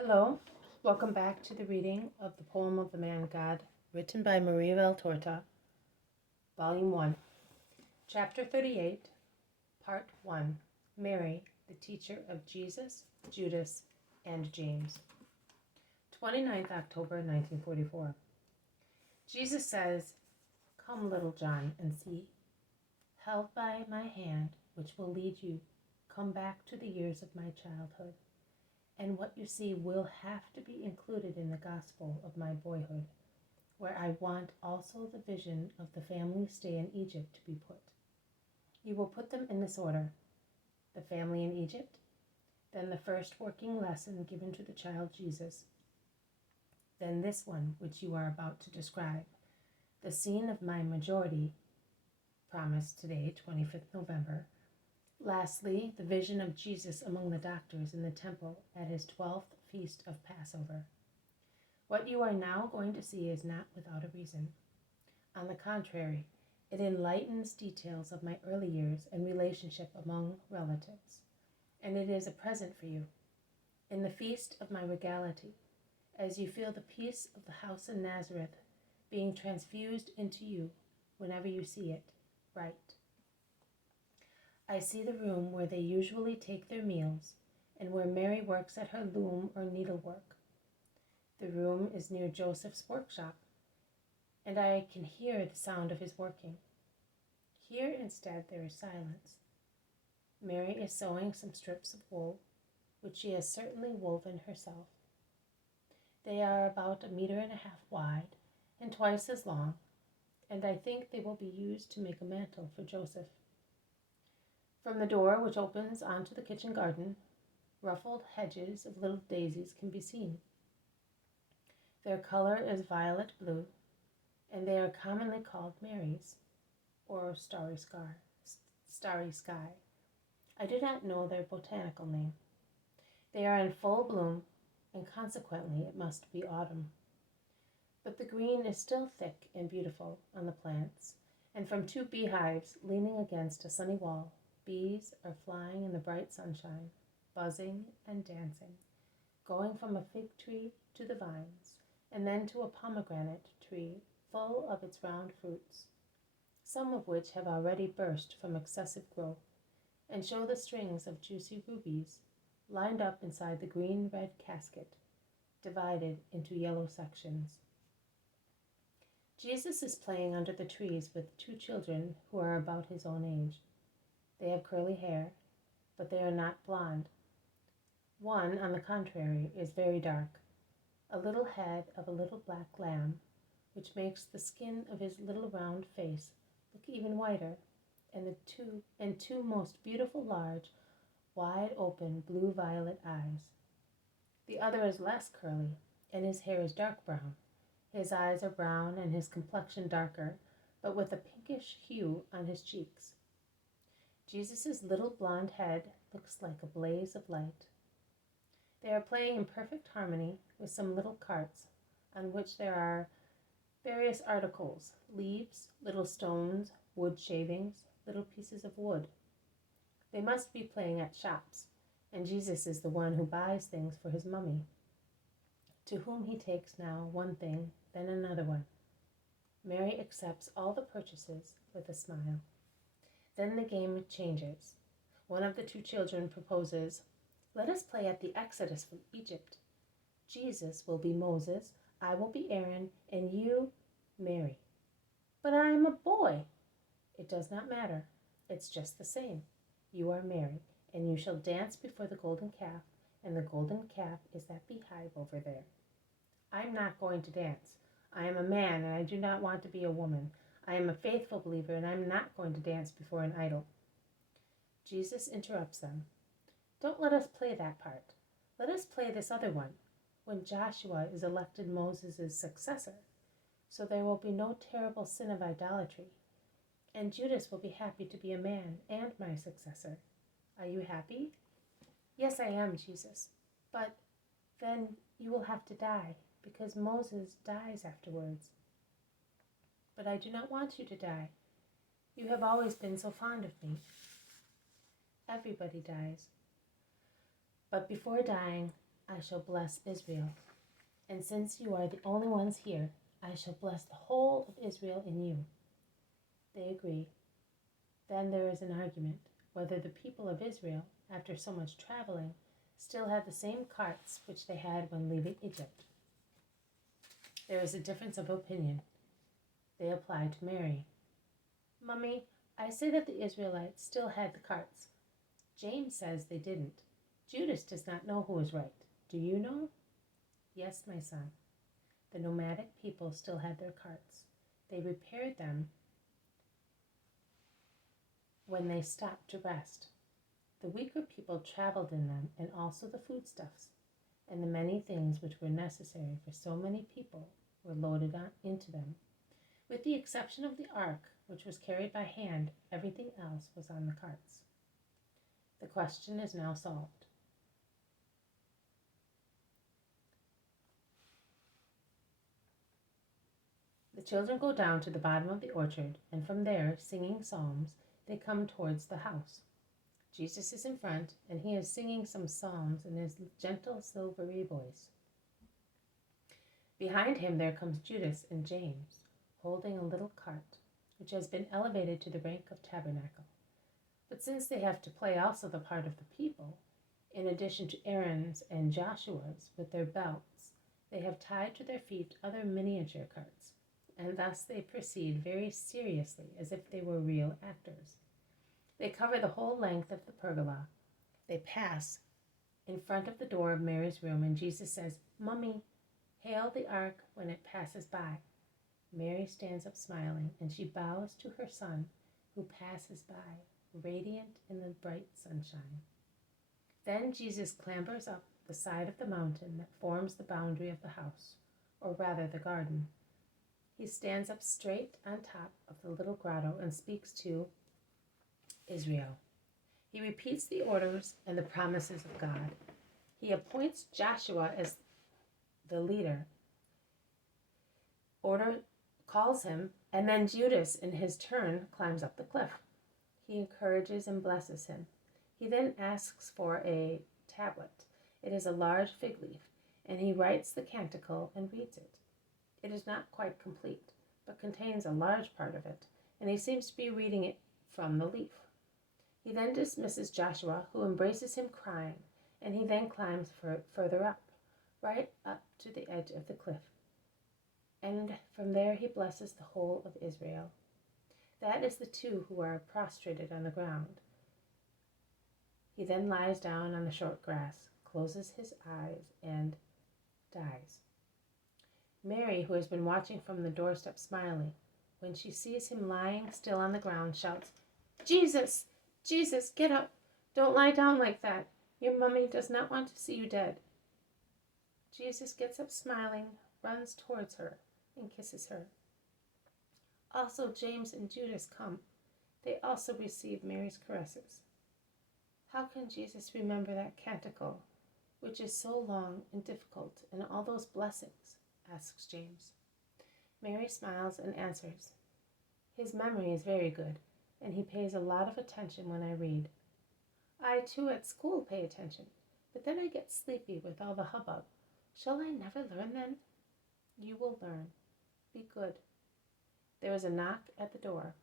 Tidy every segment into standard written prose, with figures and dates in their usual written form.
Hello, welcome back to the reading of the poem of the Man God, written by Maria Valtorta, Volume 1, Chapter 38, Part 1, Mary, the teacher of Jesus, Judas, and James. 29th October 1944. Jesus says, "Come, little John, and see. Held by my hand, which will lead you, come back to the years of my childhood. And what you see will have to be included in the gospel of my boyhood, where I want also the vision of the family stay in Egypt to be put. You will put them in this order: the family in Egypt, then the first working lesson given to the child Jesus, then this one which you are about to describe, the scene of my majority, promised today, 25th November, lastly, the vision of Jesus among the doctors in the temple at his 12th feast of Passover. What you are now going to see is not without a reason. On the contrary, it enlightens details of my early years and relationship among relatives, and it is a present for you. In the feast of my regality, as you feel the peace of the house in Nazareth being transfused into you whenever you see it, write. I see the room where they usually take their meals and where Mary works at her loom or needlework. The room is near Joseph's workshop, and I can hear the sound of his working. Here instead there is silence. Mary is sewing some strips of wool, which she has certainly woven herself. They are about 1.5 meters wide and twice as long, and I think they will be used to make a mantle for Joseph. From the door which opens onto the kitchen garden, ruffled hedges of little daisies can be seen. Their color is violet blue, and they are commonly called Marys, or starry sky. I do not know their botanical name. They are in full bloom, and consequently it must be autumn. But the green is still thick and beautiful on the plants, and from 2 beehives leaning against a sunny wall, bees are flying in the bright sunshine, buzzing and dancing, going from a fig tree to the vines, and then to a pomegranate tree full of its round fruits, some of which have already burst from excessive growth, and show the strings of juicy rubies lined up inside the green-red casket, divided into yellow sections. Jesus is playing under the trees with 2 children who are about his own age. They have curly hair, but they are not blonde. One, on the contrary, is very dark, a little head of a little black lamb, which makes the skin of his little round face look even whiter, and two most beautiful large, wide-open blue-violet eyes. The other is less curly, and his hair is dark brown. His eyes are brown and his complexion darker, but with a pinkish hue on his cheeks. Jesus' little blonde head looks like a blaze of light. They are playing in perfect harmony with some little carts on which there are various articles: leaves, little stones, wood shavings, little pieces of wood. They must be playing at shops, and Jesus is the one who buys things for his mummy, to whom he takes now one thing, then another one. Mary accepts all the purchases with a smile. Then the game changes. One of the 2 children proposes, "Let us play at the Exodus from Egypt. Jesus will be Moses, I will be Aaron, and you, Mary." "But I am a boy." "It does not matter. It's just the same. You are Mary, and you shall dance before the golden calf, and the golden calf is that beehive over there." "I'm not going to dance. I am a man, and I do not want to be a woman. I am a faithful believer, and I am not going to dance before an idol." Jesus interrupts them. "Don't let us play that part. Let us play this other one, when Joshua is elected Moses' successor, so there will be no terrible sin of idolatry, and Judas will be happy to be a man and my successor. Are you happy?" "Yes, I am, Jesus. But then you will have to die, because Moses dies afterwards." "But I do not want you to die. You have always been so fond of me." "Everybody dies. But before dying, I shall bless Israel. And since you are the only ones here, I shall bless the whole of Israel in you." They agree. Then there is an argument whether the people of Israel, after so much traveling, still have the same carts which they had when leaving Egypt. There is a difference of opinion. They apply to Mary. "Mummy, I say that the Israelites still had the carts. James says they didn't. Judas does not know who is right. Do you know?" "Yes, my son. The nomadic people still had their carts. They repaired them when they stopped to rest. The weaker people traveled in them, and also the foodstuffs, and the many things which were necessary for so many people were loaded into them. With the exception of the ark, which was carried by hand, everything else was on the carts. The question is now solved. The children go down to the bottom of the orchard, and from there, singing psalms, they come towards the house. Jesus is in front, and he is singing some psalms in his gentle, silvery voice. Behind him there comes Judas and James, holding a little cart, which has been elevated to the rank of tabernacle. But since they have to play also the part of the people, in addition to Aaron's and Joshua's with their belts, they have tied to their feet other miniature carts, and thus they proceed very seriously as if they were real actors. They cover the whole length of the pergola. They pass in front of the door of Mary's room, and Jesus says, "Mummy, hail the ark when it passes by." Mary stands up smiling, and she bows to her son, who passes by, radiant in the bright sunshine. Then Jesus clambers up the side of the mountain that forms the boundary of the house, or rather the garden. He stands up straight on top of the little grotto and speaks to Israel. He repeats the orders and the promises of God. He appoints Joshua as the leader, calls him, and then Judas in his turn climbs up the cliff. He encourages and blesses him. He then asks for a tablet. It is a large fig leaf, and he writes the canticle and reads it. It is not quite complete, but contains a large part of it, and he seems to be reading it from the leaf. He then dismisses Joshua, who embraces him crying, and he then climbs further up, right up to the edge of the cliff. And from there he blesses the whole of Israel. That is the two who are prostrated on the ground. He then lies down on the short grass, closes his eyes, and dies. Mary, who has been watching from the doorstep smiling, when she sees him lying still on the ground, shouts, "Jesus! Jesus, get up! Don't lie down like that. Your mummy does not want to see you dead." Jesus gets up smiling, runs towards her, and kisses her. Also James and Judas come. They also receive Mary's caresses. How can Jesus remember that canticle, which is so long and difficult, and all those blessings? Asks James. Mary smiles and answers, "His memory is very good, and he pays a lot of attention when I read. I, too, at school pay attention, but then I get sleepy with all the hubbub. Shall I never learn then?" "You will learn. Be good." There is a knock at the door.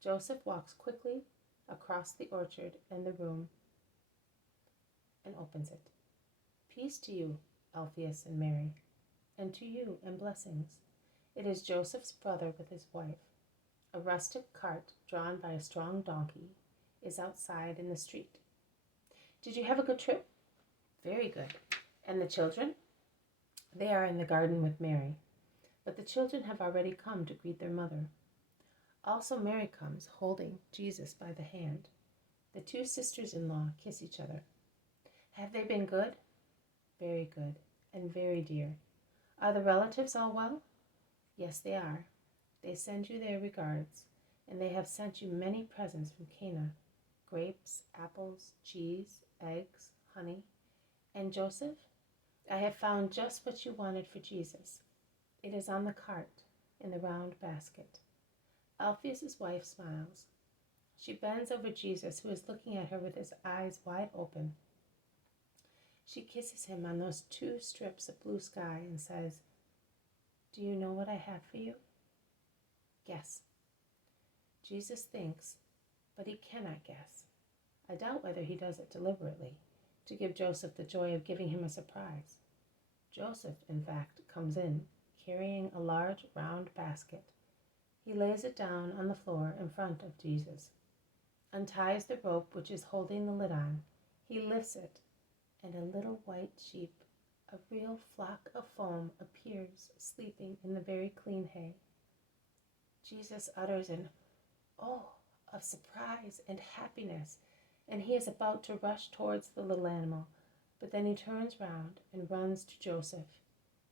Joseph walks quickly across the orchard and the room and opens it. "Peace to you, Alphaeus and Mary, and to you and blessings." It is Joseph's brother with his wife. A rustic cart drawn by a strong donkey is outside in the street. "Did you have a good trip?" "Very good." "And the children?" "They are in the garden with Mary." But the children have already come to greet their mother. Also Mary comes, holding Jesus by the hand. The two sisters-in-law kiss each other. "Have they been good?" "Very good, and very dear." "Are the relatives all well?" "Yes, they are. They send you their regards, and they have sent you many presents from Cana, grapes, apples, cheese, eggs, honey. And Joseph, I have found just what you wanted for Jesus. It is on the cart, in the round basket." Alphaeus' wife smiles. She bends over Jesus, who is looking at her with his eyes wide open. She kisses him on those 2 strips of blue sky and says, "Do you know what I have for you?" Guess. Jesus thinks, but he cannot guess. I doubt whether he does it deliberately, to give Joseph the joy of giving him a surprise. Joseph, in fact, comes in, carrying a large round basket. He lays it down on the floor in front of Jesus, unties the rope which is holding the lid on. He lifts it, and a little white sheep, a real flock of foam, appears sleeping in the very clean hay. Jesus utters an "oh" of surprise and happiness, and he is about to rush towards the little animal, but then he turns round and runs to Joseph,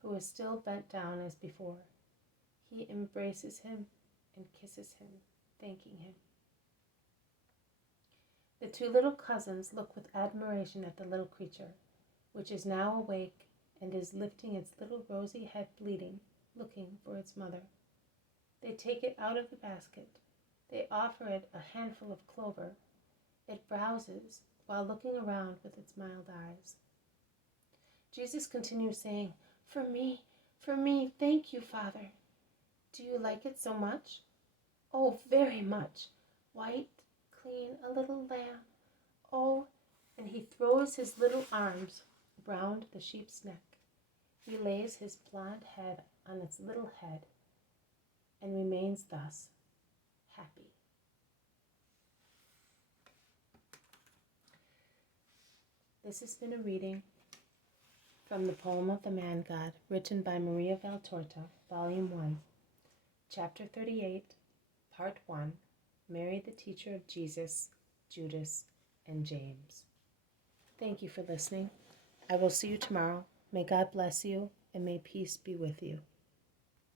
who is still bent down as before. He embraces him and kisses him, thanking him. The 2 little cousins look with admiration at the little creature, which is now awake and is lifting its little rosy head bleeding, looking for its mother. They take it out of the basket. They offer it a handful of clover. It browses while looking around with its mild eyes. Jesus continues saying, for me, thank you, Father. Do you like it so much?" "Oh, very much. White, clean, a little lamb. Oh," and he throws his little arms round the sheep's neck. He lays his blond head on its little head and remains thus, happy. This has been a reading from the poem of the Man God, written by Maria Valtorta, Volume 1, Chapter 38, Part 1, Mary the teacher of Jesus, Judas, and James. Thank you for listening. I will see you tomorrow. May God bless you, and may peace be with you.